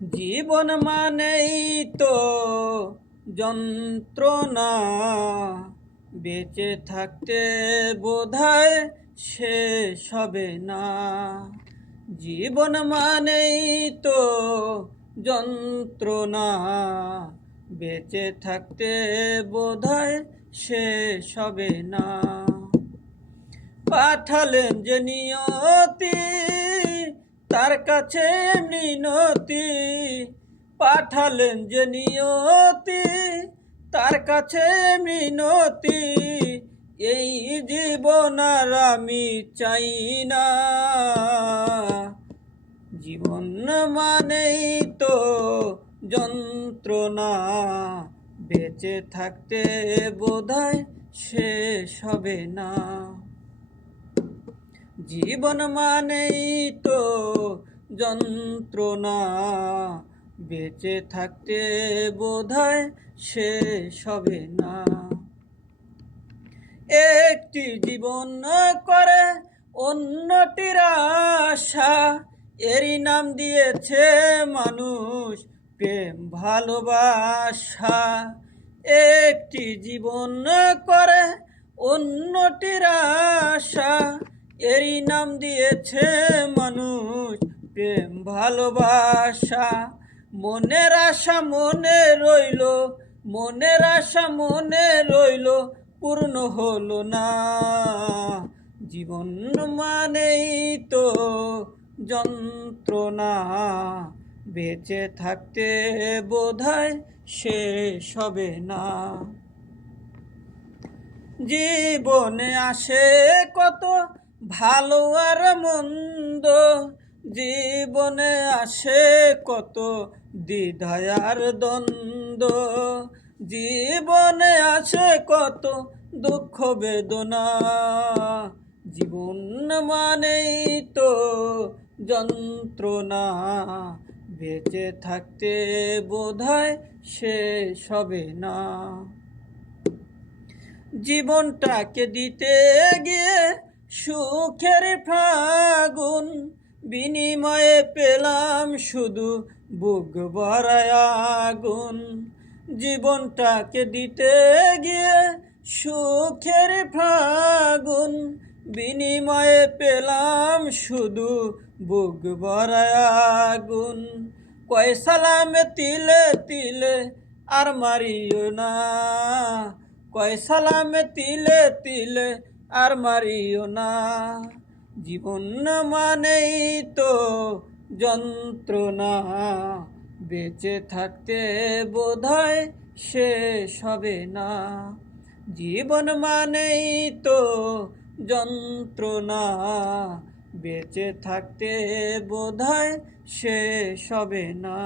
জীবন মানেই তো যন্ত্রণা, বেঁচে থাকতে বোধহয় শেষ হবে না। জীবন মানেই তো যন্ত্রণা, বেঁচে থাকতে বোধহয় শেষ হবে না। পাঠালেন যে নিয়তি, তার কাছে মিনতি। পাঠালেন যে নিয়তি, তার কাছে মিনতি। এই জীবন আর আমি চাই না। জীবন মানেই তো যন্ত্রণা, বেঁচে থাকতে বোধহয় শেষ হবে না। জীবন মানেই তো যন্ত্রণা, বেঁচে থাকতে বোধহয় শেষ হবে না। একটি জীবন করে অন্যটির আশা, এরই নাম দিয়েছে মানুষ প্রেম ভালোবাসা। একটি জীবন করে অন্যটির আশা, এরই নাম দিয়েছে মানুষ প্রেম ভালোবাসা। মনের আশা মনে রইল, মনের আশা মনে রইল, পূর্ণ হলো না। জীবন মানেই তো যন্ত্রণা, বেঁচে থাকতে বোধহয় শেষ হবে না। জীবনে আসে কত ভালো আর মন্দ, জীবনে আসে কত দ্বিধা আর দ্বন্দ্ব। জীবনে আসে কত দুঃখ বেদনা। জীবন মানেই তো যন্ত্রণা, বেঁচে থাকতে বোধহয় শেষ হবে না। জীবনটাকে দিতে গিয়ে সুখের ফাগুন, বিনিময়ে পেলাম শুধু বুক ভরায় আগুন। জীবনটাকে দিতে গিয়ে সুখের ফাগুন, বিনিময়ে পেলাম শুধু বুক ভরায় আগুন। কয় সালামে তিলে তিলে আর মারিও না, কয় সালামে তিলে তিলে আর মারিও না। জীবন মানেই তো যন্ত্রণা, বেঁচে থাকতে বোধহয় শেষ হবে না। জীবন মানেই তো যন্ত্রণা, বেঁচে থাকতে বোধহয় শেষ হবে না।